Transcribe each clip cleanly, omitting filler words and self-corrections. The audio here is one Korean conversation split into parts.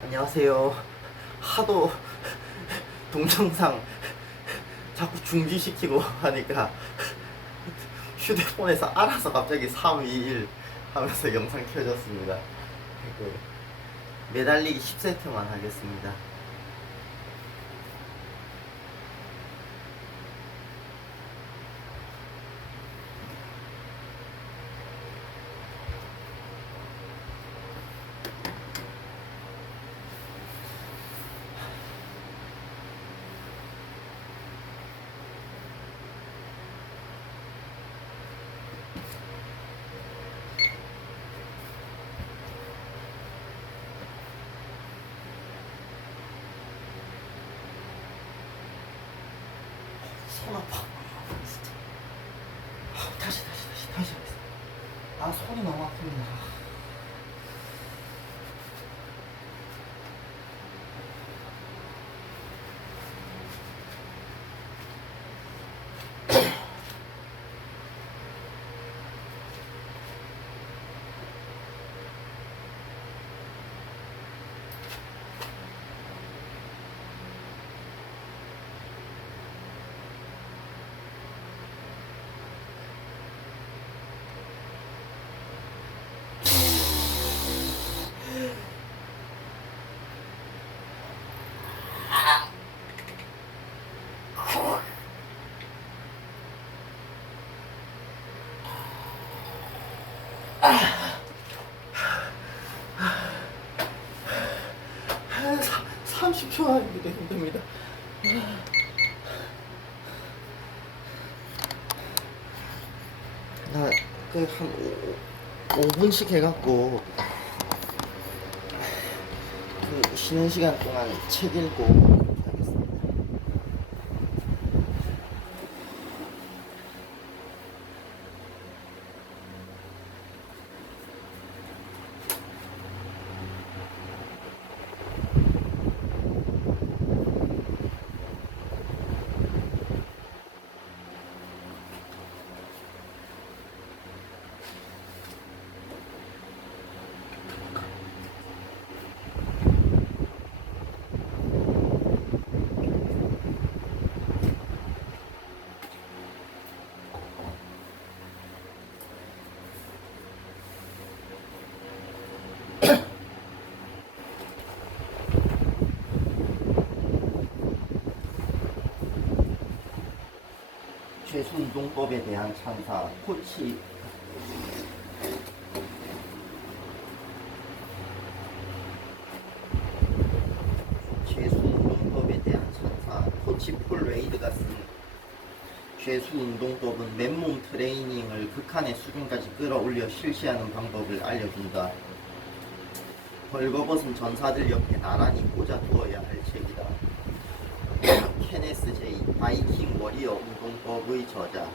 안녕하세요. 하도 동영상 자꾸 중지시키고 하니까 휴대폰에서 알아서 갑자기 3, 2, 1 하면서 영상 켜졌습니다. 매달리기 10세트만 하겠습니다. 손 아파. 진짜. 다시 하겠습니다. 손이 너무 아픕니다. 한 30초 하기도 힘듭니다. 한 5분씩 해갖고 쉬는 시간 동안 책 읽고 하겠습니다. 죄수운동법에 대한 찬사 코치 죄수운동법에 대한 찬사 코치 폴 웨이드가 쓴 죄수운동법은 맨몸 트레이닝을 극한의 수준까지 끌어올려 실시하는 방법을 알려준다. 벌거벗은 전사들 옆에 나란히 꽂아두어야 할 책이다. 케네스 제이 바이킹 워리어 운동법의 저자.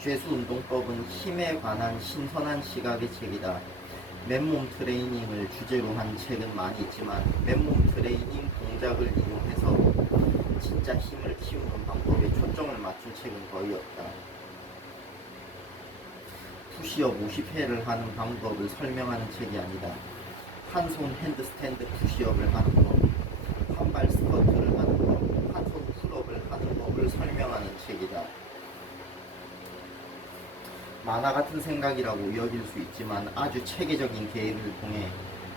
죄수운동법은 힘에 관한 신선한 시각의 책이다. 맨몸 트레이닝을 주제로 한 책은 많이 있지만 맨몸 트레이닝 동작을 이용해서 진짜 힘을 키우는 방법에 초점을 맞춘 책은 거의 없다. 푸시업 50회를 하는 방법을 설명하는 책이 아니다. 한 손 핸드스탠드 푸시업을 하는 법, 한 발 스쿼트를 하는 법, 한 손 풀업을 하는 법을 설명하는 책이다. 만화 같은 생각이라고 여길 수 있지만 아주 체계적인 계획을 통해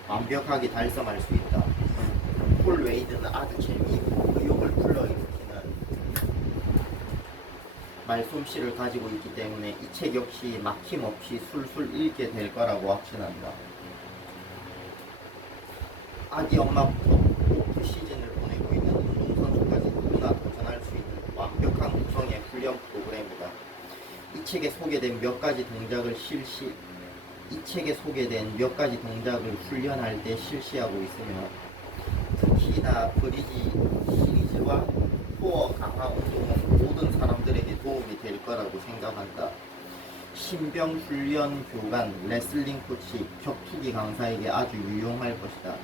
완벽하게 달성할 수 있다. 폴 웨이드는 아주 재미있고 의욕을 불러일으키는 말솜씨를 가지고 있기 때문에 이 책 역시 막힘없이 술술 읽게 될 거라고 확신한다. 아기 엄마부터 오프 시즌을 보내고 있는 운동선수까지 누구나 도전할 수 있는 완벽한 구성의 훈련 프로그램이다. 이 책에 소개된 몇 가지 동작을 훈련할 때 실시하고 있으며 특히나 브리지 시리즈와 코어 강화 운동은 모든 사람들에게 도움이 될 거라고 생각한다. 신병 훈련 교관, 레슬링 코치, 격투기 강사에게 아주 유용할 것이다.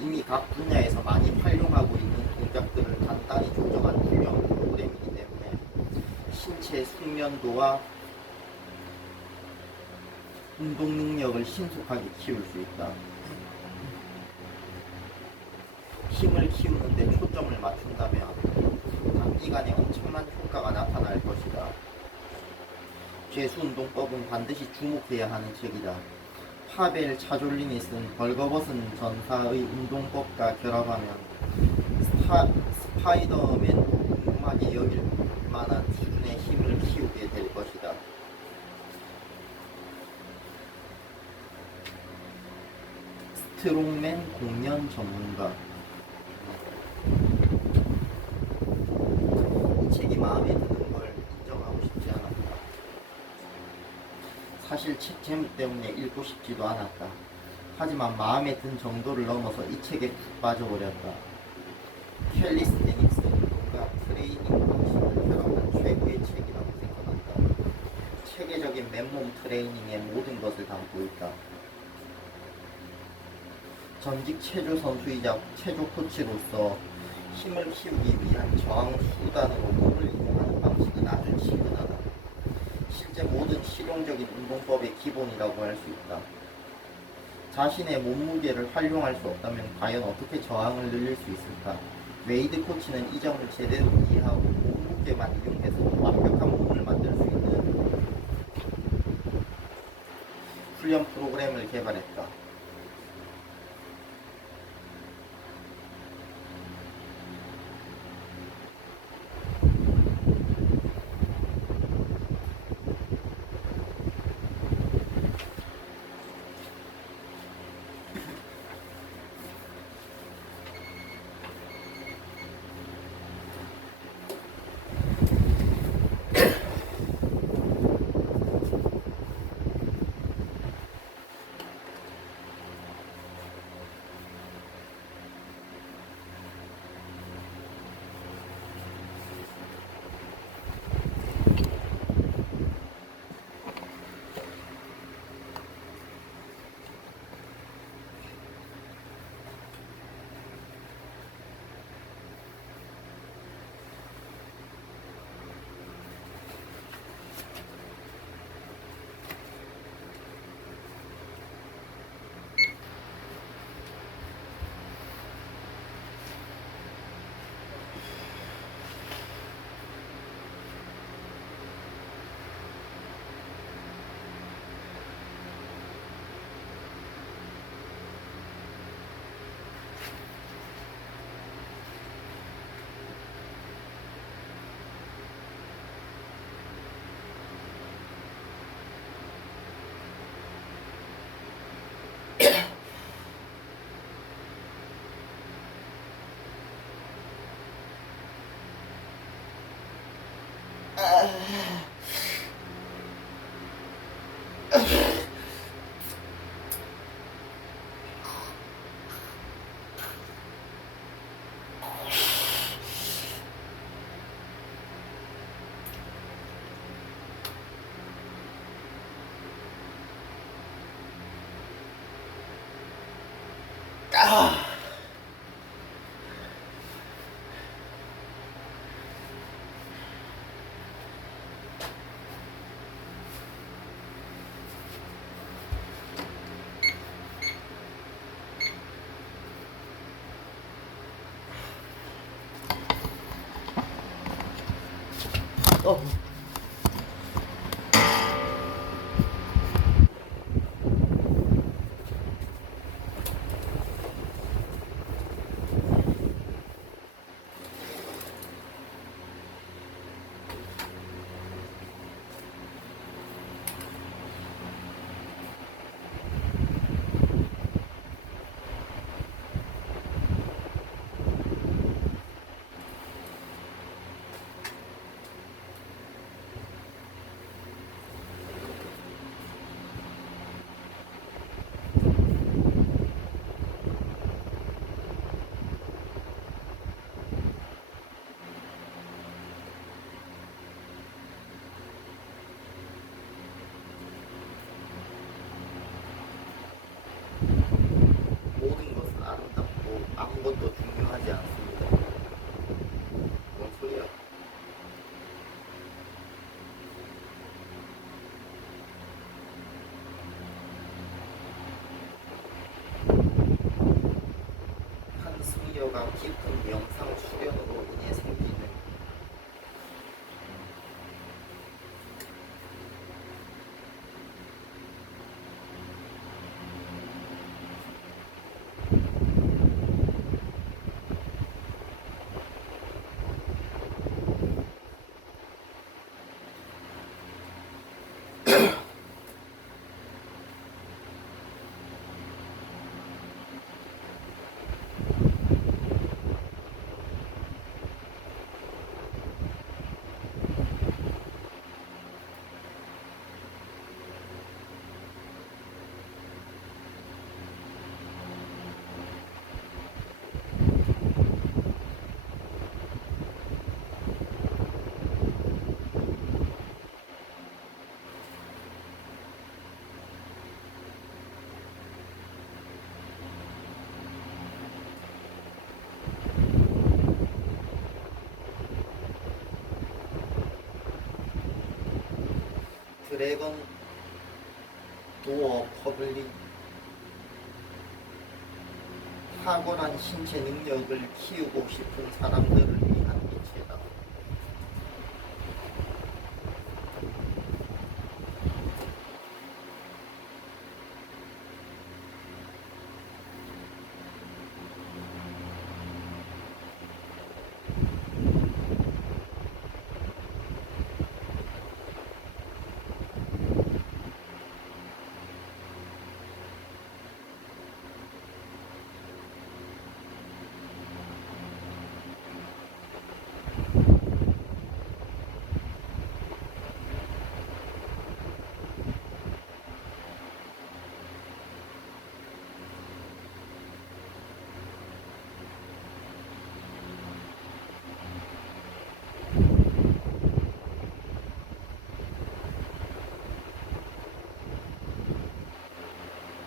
이미 각 분야에서 많이 활용하고 있는 동작들을 간단히 조정한 훈련 프로그램이기 때문에 신체 숙련도와 운동 능력을 신속하게 키울 수 있다. 힘을 키우는데 초점을 맞춘다면 단기간에 엄청난 효과가 나타날 것이다. 죄수운동법은 반드시 주목해야 하는 책이다. 파벨 차졸린이 쓴 벌거벗은 전사의 운동법과 결합하면 스파이더맨도 궁금하게 여길 만한 수준의 힘을 키우게 될 것이다. 스트롱맨 공연 전문가. 이 책이 마음에 드는 걸 인정하고 싶지 않았다. 사실 책 제목 때문에 읽고 싶지도 않았다. 하지만 마음에 든 정도를 넘어서 이 책에 푹 빠져버렸다. 캘리스테닉스 운동과 트레이닝 방식을 결합한 최고의 책이라고 생각한다. 체계적인 맨몸 트레이닝의 모든 것을 담고 있다. 전직 체조 선수이자 체조 코치로서 힘을 키우기 위한 저항 수단으로 몸을 이용하는 방식은 아주 친근하다. 실제 모든 실용적인 운동법의 기본이라고 할 수 있다. 자신의 몸무게를 활용할 수 없다면 과연 어떻게 저항을 늘릴 수 있을까? 웨이드 코치는 이 점을 제대로 이해하고 몸무게만 이용해서 완벽한 몸을 만들 수 있는 훈련 프로그램을 개발했다. 고려가 깊은 명상 수련으로 인해 생기는 드래곤 도어 퍼블릭 탁월한 신체 능력을 키우고 싶은 사람들을 위한 기체다.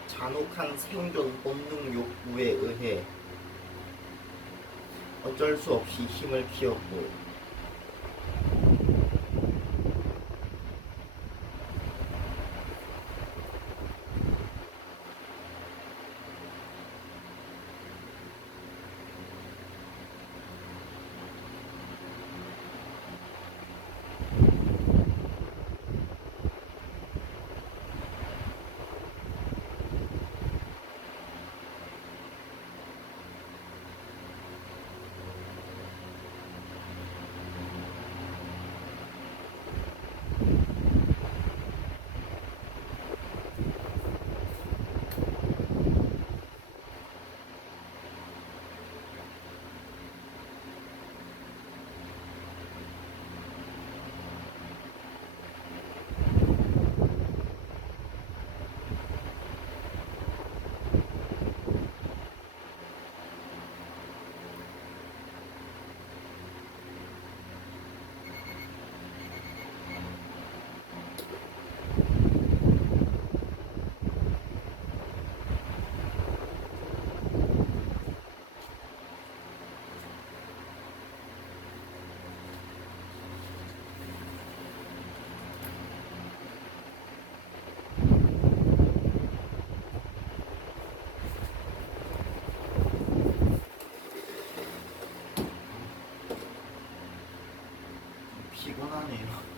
잔혹한 생존 본능 욕구에 의해 어쩔 수 없이 힘을 키웠고 피곤하네요.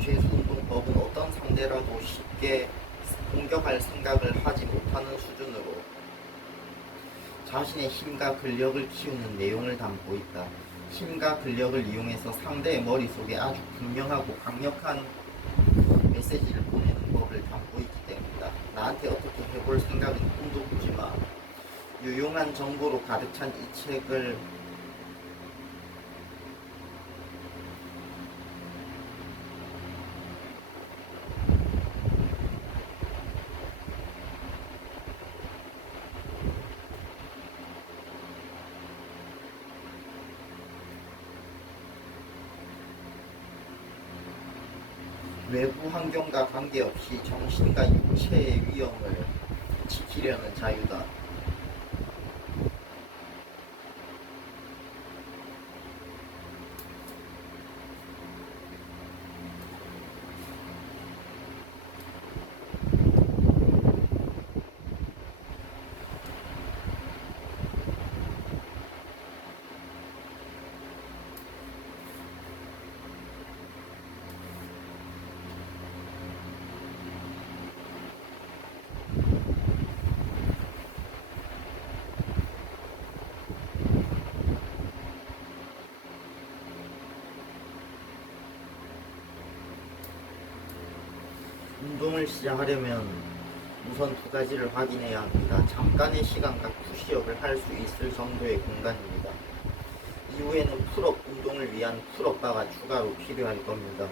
죄수운동법은 어떤 상대라도 쉽게 공격할 생각을 하지 못하는 수준으로 자신의 힘과 근력을 키우는 내용을 담고 있다. 힘과 근력을 이용해서 상대의 머릿속에 아주 분명하고 강력한 메시지를 보내는 법을 담고 있기 때문이다. 나한테 어떻게 해볼 생각은 꿈도 꾸지 마. 유용한 정보로 가득 찬 이 책을 외부 환경과 관계없이 정신과 육체의 위험을 지키려는 자유다. 운동을 시작하려면 우선 두 가지를 확인해야 합니다. 잠깐의 시간과 푸시업을 할 수 있을 정도의 공간입니다. 이후에는 풀업 운동을 위한 풀업바가 추가로 필요할 겁니다.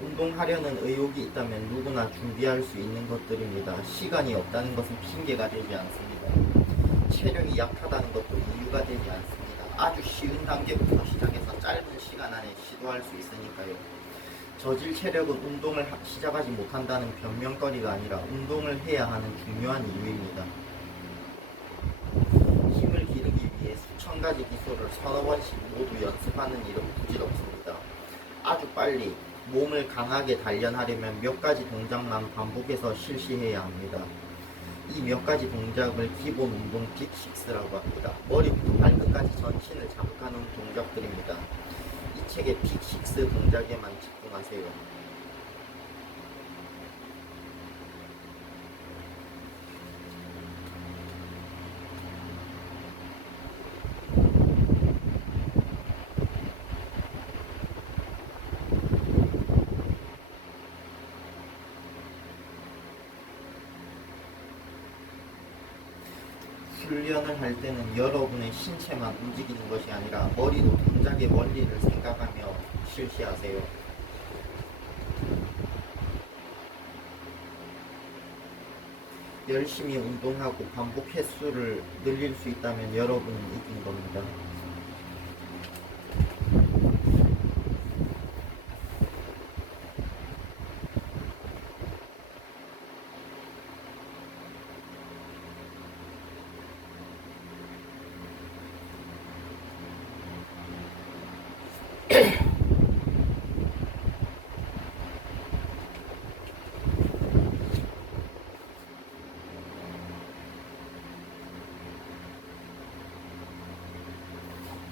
운동하려는 의욕이 있다면 누구나 준비할 수 있는 것들입니다. 시간이 없다는 것은 핑계가 되지 않습니다. 체력이 약하다는 것도 이유가 되지 않습니다. 아주 쉬운 단계부터 시작해서 짧은 시간 안에 시도할 수 있으니까요. 저질 체력은 운동을 시작하지 못한다는 변명거리가 아니라 운동을 해야 하는 중요한 이유입니다. 힘을 기르기 위해 수천 가지 기술을 서너 번씩 모두 연습하는 일은 부질없습니다. 아주 빨리 몸을 강하게 단련하려면 몇 가지 동작만 반복해서 실시해야 합니다. 이 몇 가지 동작을 기본 운동 빅6라고 합니다. 머리부터 발끝까지 전신을 자극하는 동작들입니다. 이 책의 빅6 동작에만 집중하세요. 훈련을 할 때는 여러분의 신체만 움직이는 것이 아니라 머리도 동작의 원리를 생각하며 실시하세요. 열심히 운동하고 반복 횟수를 늘릴 수 있다면 여러분은 이긴 겁니다.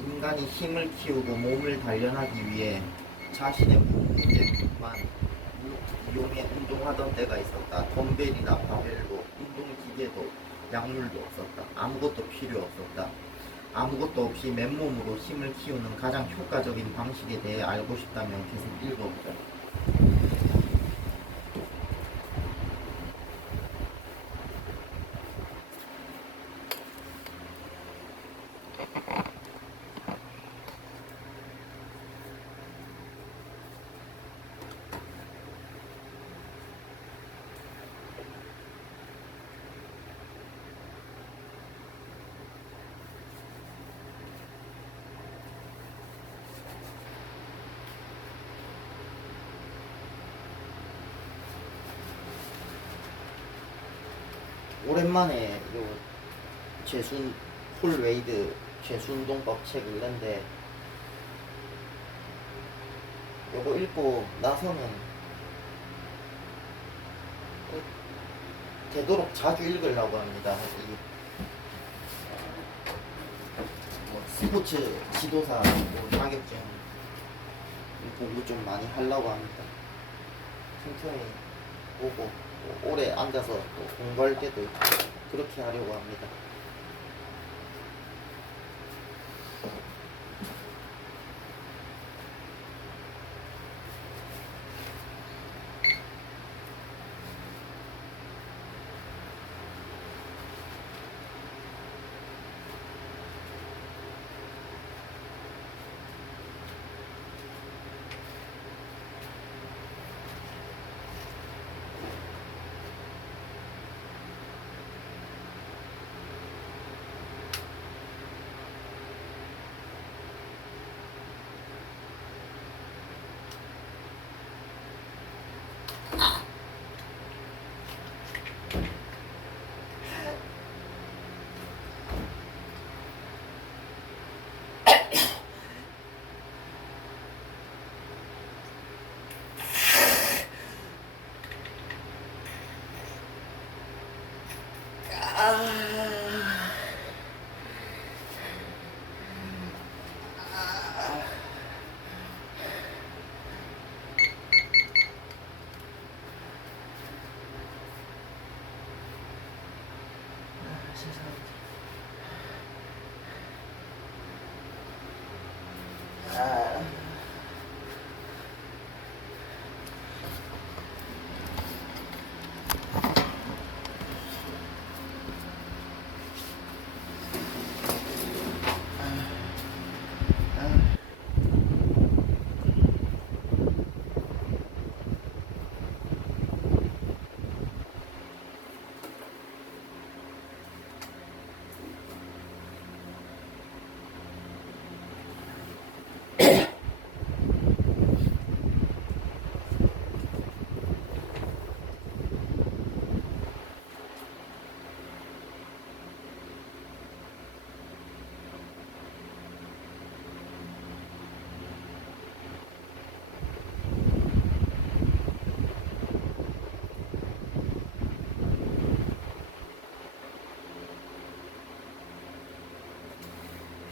인간이 힘을 키우고 몸을 단련하기 위해 자신의 몸무게만 이용해 운동하던 때가 있었다. 덤벨이나 바벨로, 운동기계도 약물도 없었다. 아무것도 필요 없었다. 아무것도 없이 맨몸으로 힘을 키우는 가장 효과적인 방식에 대해 알고 싶다면 계속 읽어보자. 오랜만에 요 재순 폴 웨이드 재순운동법 책을 읽는데 요거 읽고 나서는 되도록 자주 읽으려고 합니다. 뭐 스포츠 지도사 자격증 공부 좀 많이 하려고 합니다. 틈틈이 보고 오래 앉아서 또 공부할 때도 있고 그렇게 하려고 합니다.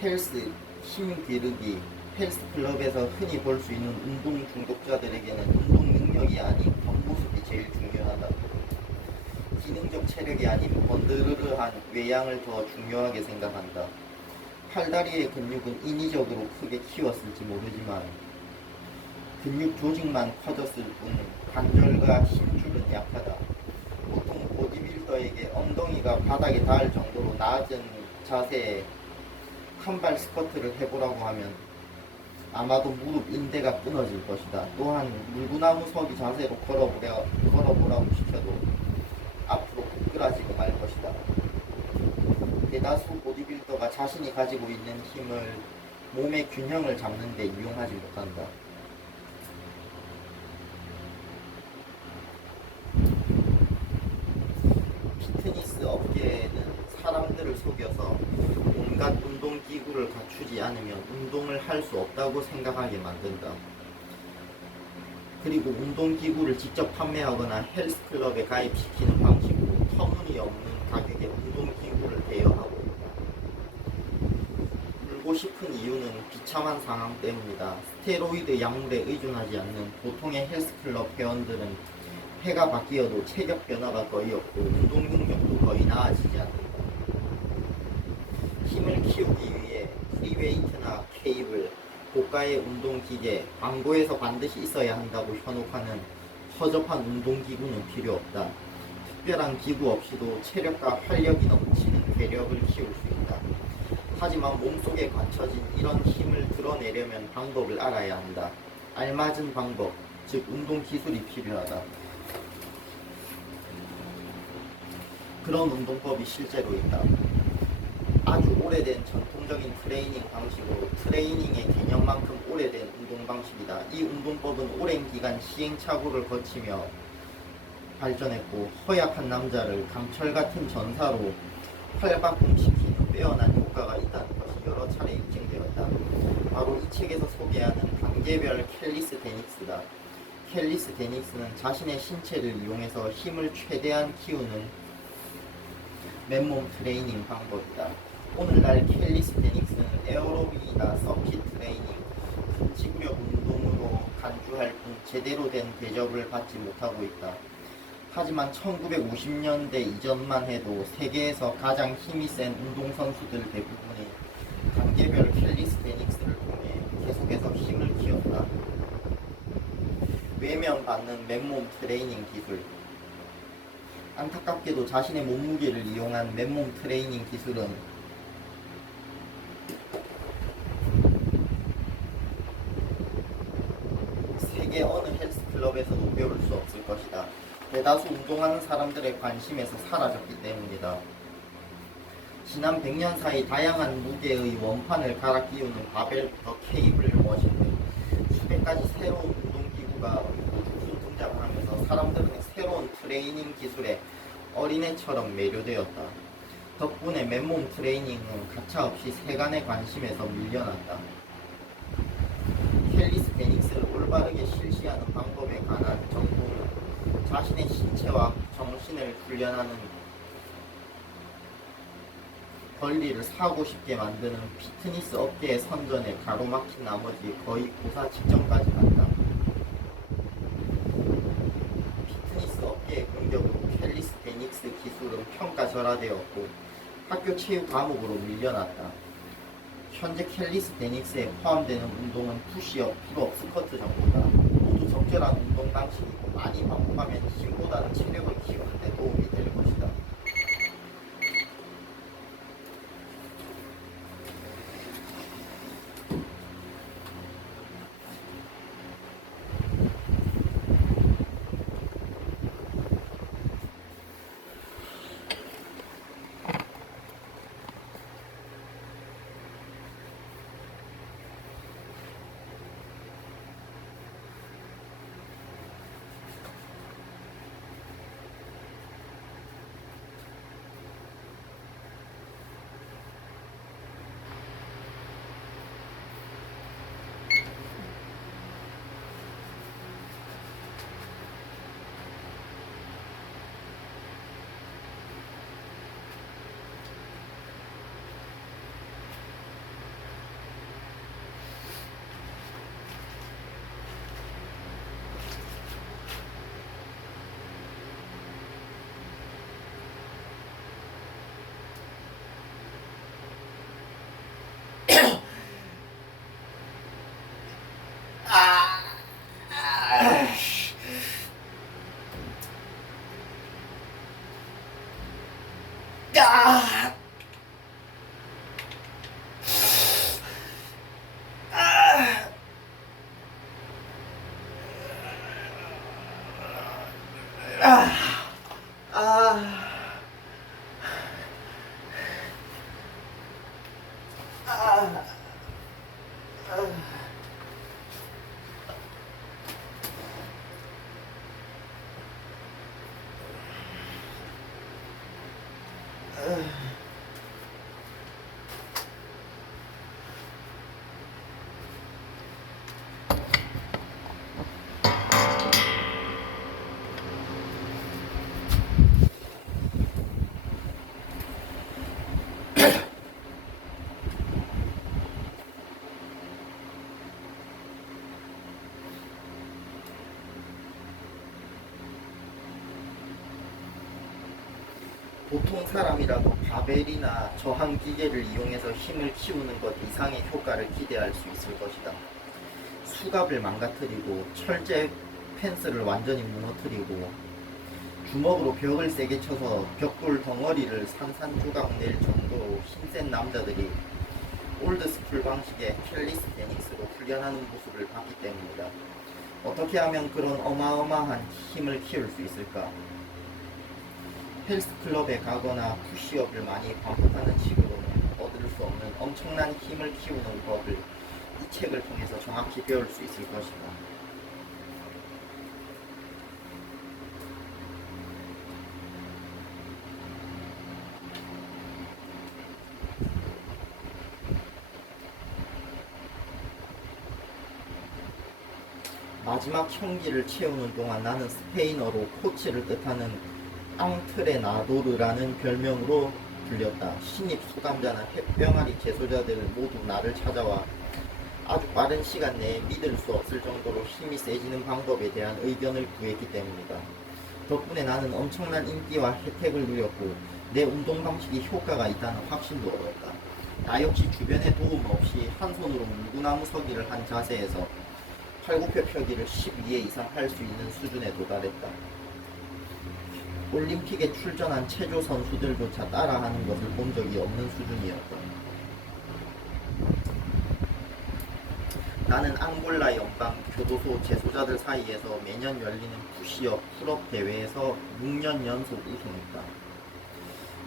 헬스, 힘 기르기, 헬스 클럽에서 흔히 볼 수 있는 운동 중독자들에게는 운동 능력이 아닌 겉모습이 제일 중요하다. 기능적 체력이 아닌 번드르르한 외양을 더 중요하게 생각한다. 팔다리의 근육은 인위적으로 크게 키웠을지 모르지만 근육 조직만 커졌을 뿐 관절과 힘줄은 약하다. 보통 보디빌더에게 엉덩이가 바닥에 닿을 정도로 낮은 자세에 한발 스쿼트를 해보라고 하면 아마도 무릎 인대가 끊어질 것이다. 또한 물구나무 서기 자세로 걸어보라고 시켜도 앞으로 부끄러지고 말 것이다. 대다수 보디빌더가 자신이 가지고 있는 힘을 몸의 균형을 잡는 데 이용하지 못한다. 피트니스 업계에는 사람들을 속여서 온갖 운동기구를 갖추지 않으면 운동을 할 수 없다고 생각하게 만든다. 그리고 운동기구를 직접 판매하거나 헬스클럽에 가입시키는 방식으로 터무니없는 가격의 운동기구를 대여하고 울고 싶은 이유는 비참한 상황 때문이다. 스테로이드 약물에 의존하지 않는 보통의 헬스클럽 회원들은 해가 바뀌어도 체격 변화가 거의 없고 운동 능력도 거의 나아지지 않는다. 힘을 키우기 위해 프리웨이트나 케이블, 고가의 운동기계, 광고에서 반드시 있어야 한다고 현혹하는 허접한 운동기구는 필요 없다. 특별한 기구 없이도 체력과 활력이 넘치는 괴력을 키울 수 있다. 하지만 몸속에 갖춰진 이런 힘을 드러내려면 방법을 알아야 한다. 알맞은 방법, 즉 운동기술이 필요하다. 그런 운동법이 실제로 있다. 아주 오래된 전통적인 트레이닝 방식으로 트레이닝의 개념만큼 오래된 운동 방식이다. 이 운동법은 오랜 기간 시행착오를 거치며 발전했고 허약한 남자를 강철 같은 전사로 활박음시키는 빼어난 효과가 있다는 것이 여러 차례 입증되었다. 바로 이 책에서 소개하는 단계별 캘리스테닉스다. 캘리스테닉스는 자신의 신체를 이용해서 힘을 최대한 키우는 맨몸 트레이닝 방법이다. 오늘날 캘리스테닉스는 에어로빅이나 서킷 트레이닝, 근지구력 운동으로 간주할 뿐 제대로 된 대접을 받지 못하고 있다. 하지만 1950년대 이전만 해도 세계에서 가장 힘이 센 운동선수들 대부분이 단계별 캘리스테닉스를 통해 계속해서 힘을 키웠다. 외면받는 맨몸 트레이닝 기술. 안타깝게도 자신의 몸무게를 이용한 맨몸 트레이닝 기술은 세계 어느 헬스클럽에서도 배울 수 없을 것이다. 대다수 운동하는 사람들의 관심에서 사라졌기 때문이다. 지난 100년 사이 다양한 무게의 원판을 갈아 끼우는 바벨부터 케이블 머신 등 수백 가지 새로운 운동기구가 우후죽순 등장을 하면서 사람들은 새로운 트레이닝 기술에 어린애처럼 매료되었다. 덕분에 맨몸 트레이닝은 가차없이 세간의 관심에서 밀려났다. 캘리스테닉스를 올바르게 실시하는 방법에 관한 정보는 자신의 신체와 정신을 훈련하는 권리를 사고 싶게 만드는 피트니스 업계의 선전에 가로막힌 나머지 거의 고사 직전까지 갔다. 피트니스 업계의 공격으로 캘리스테닉스 기술은 평가절하되었고 학교 체육 과목으로 밀려났다. 현재 캘리스테닉스에 포함되는 운동은 푸시업, 풀업, 스쿼트 정도다. 모두 적절한 운동 방식이고 많이 반복하면 힘보다는 체력을 키우는 데 도움이 될 것이다. 보통 사람이라도 바벨이나 저항 기계를 이용해서 힘을 키우는 것 이상의 효과를 기대할 수 있을 것이다. 수갑을 망가뜨리고 철제 펜스를 완전히 무너뜨리고 주먹으로 벽을 세게 쳐서 벽돌 덩어리를 산산조각 낼 정도로 힘센 남자들이 올드스쿨 방식의 캘리스테닉스로 훈련하는 모습을 봤기 때문이다. 어떻게 하면 그런 어마어마한 힘을 키울 수 있을까? 헬스클럽에 가거나 푸시업을 많이 반복하는 식으로는 얻을 수 없는 엄청난 힘을 키우는 법을 이 책을 통해서 정확히 배울 수 있을 것이다. 마지막 형기를 채우는 동안 나는 스페인어로 코치를 뜻하는 앙트레나도르라는 별명으로 불렸다. 신입 수감자나 햇병아리 재소자들 모두 나를 찾아와 아주 빠른 시간 내에 믿을 수 없을 정도로 힘이 세지는 방법에 대한 의견을 구했기 때문이다. 덕분에 나는 엄청난 인기와 혜택을 누렸고 내 운동 방식이 효과가 있다는 확신도 얻었다. 나 역시 주변의 도움 없이 한 손으로 물구나무 서기를 한 자세에서 팔굽혀 펴기를 12회 이상 할 수 있는 수준에 도달했다. 올림픽에 출전한 체조 선수들조차 따라하는 것을 본 적이 없는 수준이었다. 나는 앙골라 연방 교도소 재소자들 사이에서 매년 열리는 푸시업, 풀업 대회에서 6년 연속 우승했다.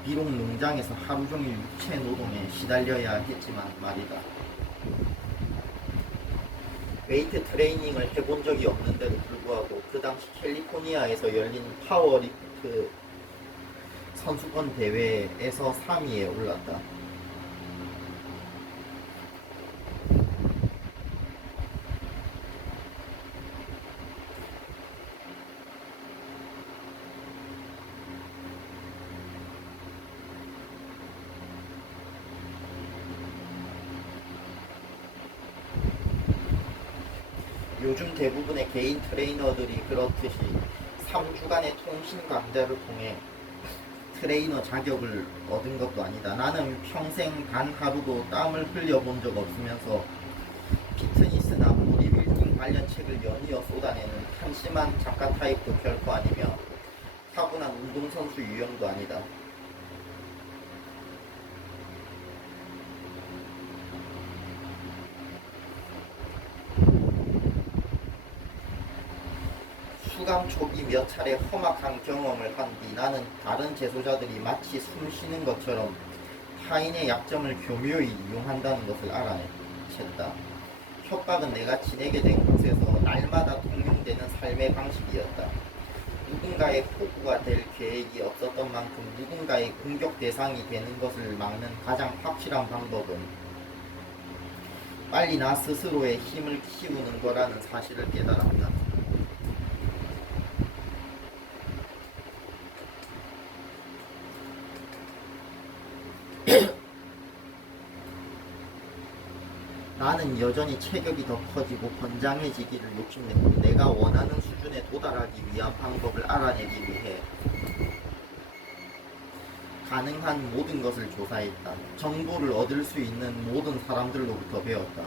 비록 농장에서 하루 종일 육체 노동에 시달려야 했지만 말이다. 웨이트 트레이닝을 해본 적이 없는데도 불구하고 그 당시 캘리포니아에서 열린 파워리프트 선수권 대회에서 3위에 올랐다. 요즘 대부분의 개인 트레이너들이 그렇듯이 3주간의 통신 강좌를 통해 트레이너 자격을 얻은 것도 아니다. 나는 평생 단 하루도 땀을 흘려본 적 없으면서 피트니스나 보디빌딩 관련 책을 연이어 쏟아내는 한심한 작가 타입도 결코 아니며 타고난 운동선수 유형도 아니다. 수감 초기 몇 차례 험악한 경험을 한 뒤 나는 다른 재소자들이 마치 숨 쉬는 것처럼 타인의 약점을 교묘히 이용한다는 것을 알아챘다. 협박은 내가 지내게 된 곳에서 날마다 통용되는 삶의 방식이었다. 누군가의 호구가 될 계획이 없었던 만큼 누군가의 공격 대상이 되는 것을 막는 가장 확실한 방법은 빨리 나 스스로의 힘을 키우는 거라는 사실을 깨달았다. 나는 여전히 체격이 더 커지고 건장해지기를 욕심냈고 내가 원하는 수준에 도달하기 위한 방법을 알아내기 위해 가능한 모든 것을 조사했다. 정보를 얻을 수 있는 모든 사람들로부터 배웠다.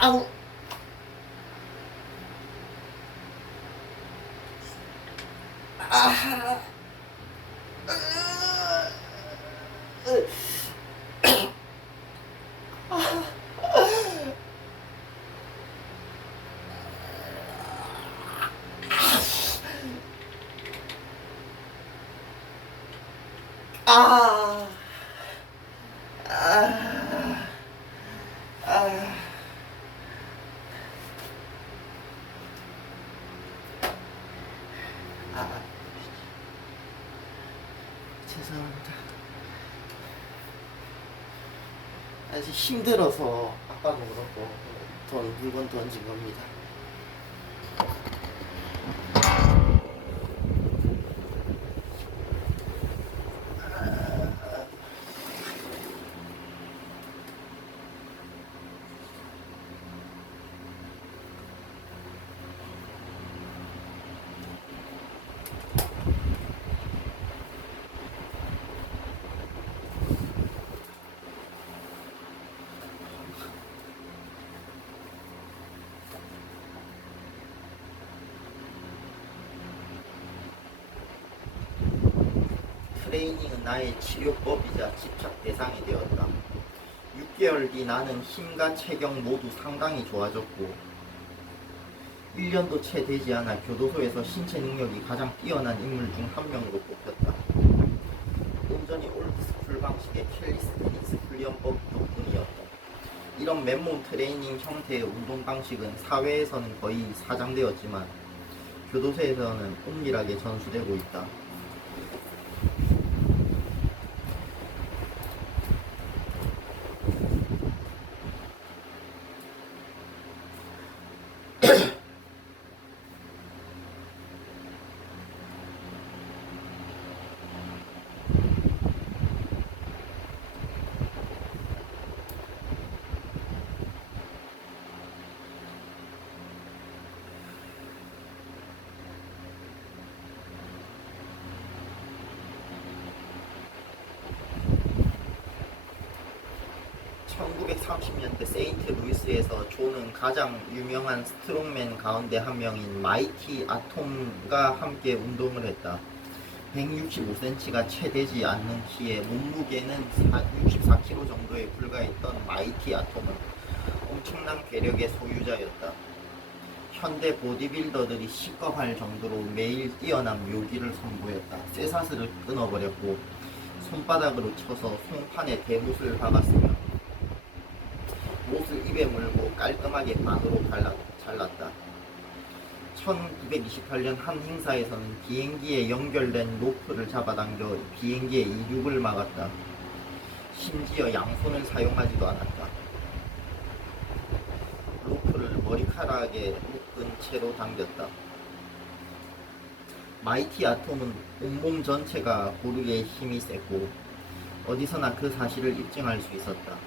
아우. 아. 아. 아. 아. 아. 죄송합니다. 아직 힘들어서 아빠도 그렇고 물건 던진 겁니다. 트레이닝은 나의 치료법이자 집착 대상이 되었다. 6개월 뒤 나는 힘과 체격 모두 상당히 좋아졌고 1년도 채 되지 않아 교도소에서 신체 능력이 가장 뛰어난 인물 중 한 명으로 뽑혔다. 온전히 올드스쿨 방식의 캘리스테닉스 훈련법 덕분이었다. 이런 맨몸 트레이닝 형태의 운동 방식은 사회에서는 거의 사장되었지만 교도소에서는 은밀하게 전수되고 있다. (1930년대) 세인트 루이스에서 존은 가장 유명한 스트롱맨 가운데 한 명인 마이티 아톰과 함께 운동을 했다. 165cm가 채 되지 않는 키에 몸무게는 64kg 정도에 불과했던 마이티 아톰은 엄청난 괴력의 소유자였다. 현대 보디빌더들이 시겁할 정도로 매일 뛰어난 묘기를 선보였다. 쇠사슬을 끊어버렸고 손바닥으로 쳐서 송판에 대못을 박았으며 못을 입에 물고 깔끔하게 반으로 잘랐다. 1928년 한 행사에서는 비행기에 연결된 로프를 잡아당겨 비행기의 이륙을 막았다. 심지어 양손을 사용하지도 않았다. 로프를 머리카락에 묶은 채로 당겼다. 마이티 아톰은 온몸 전체가 고르게 힘이 셌고 어디서나 그 사실을 입증할 수 있었다.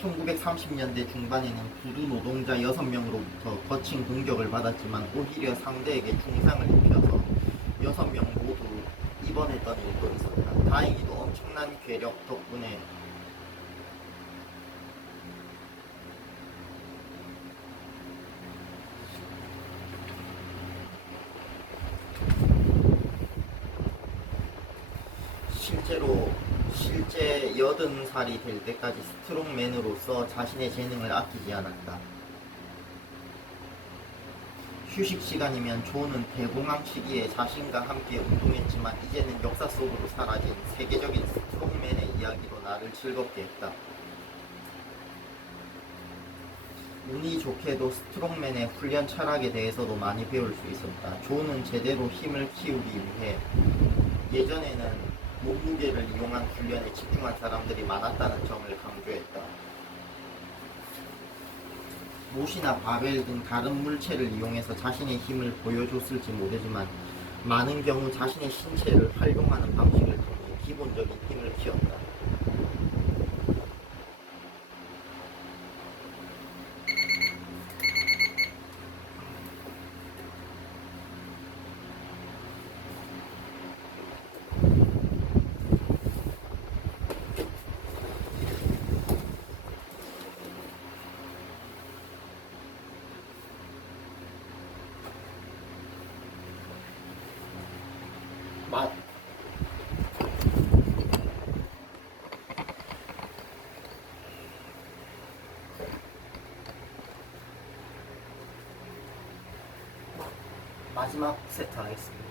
1930년대 중반에는 부두 노동자 6명으로부터 거친 공격을 받았지만 오히려 상대에게 중상을 입혀서 6명 모두 입원했던 일도 있었다. 다행히도 엄청난 괴력 덕분에 실제 80살이 될 때까지 스트롱맨으로서 자신의 재능을 아끼지 않았다. 휴식 시간이면 존은 대공황 시기에 자신과 함께 운동했지만 이제는 역사 속으로 사라진 세계적인 스트롱맨의 이야기로 나를 즐겁게 했다. 운이 좋게도 스트롱맨의 훈련 철학에 대해서도 많이 배울 수 있었다. 존은 제대로 힘을 키우기 위해 예전에는 몸무게를 이용한 훈련에 집중한 사람들이 많았다는 점을 강조했다. 못이나 바벨 등 다른 물체를 이용해서 자신의 힘을 보여줬을지 모르지만 많은 경우 자신의 신체를 활용하는 방식을 통해 기본적인 힘을 키웠다. 마지막 세트 하겠습니다.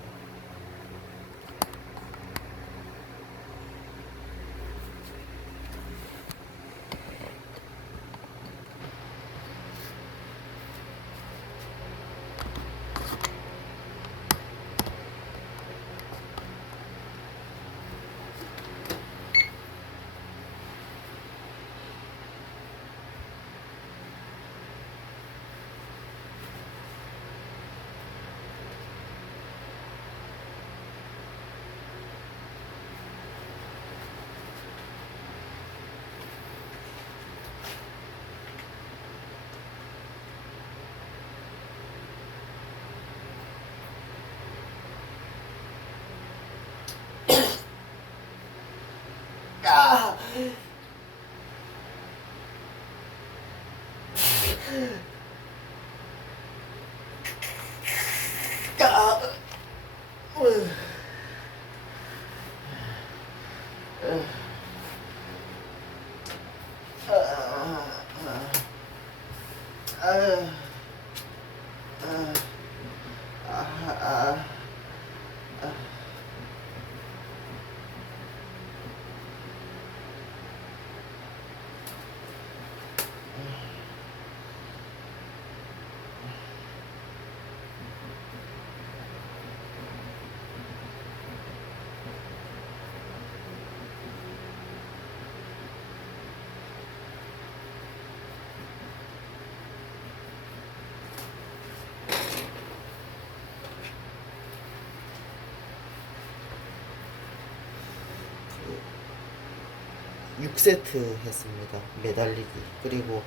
6세트 했습니다. 매달리기. 그리고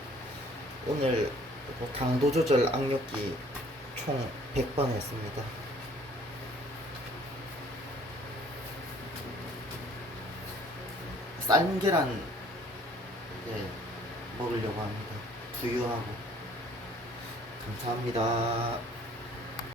오늘 당도 조절 악력기 총 100번 했습니다. 삶은 계란 먹으려고 합니다. 두유하고. 감사합니다.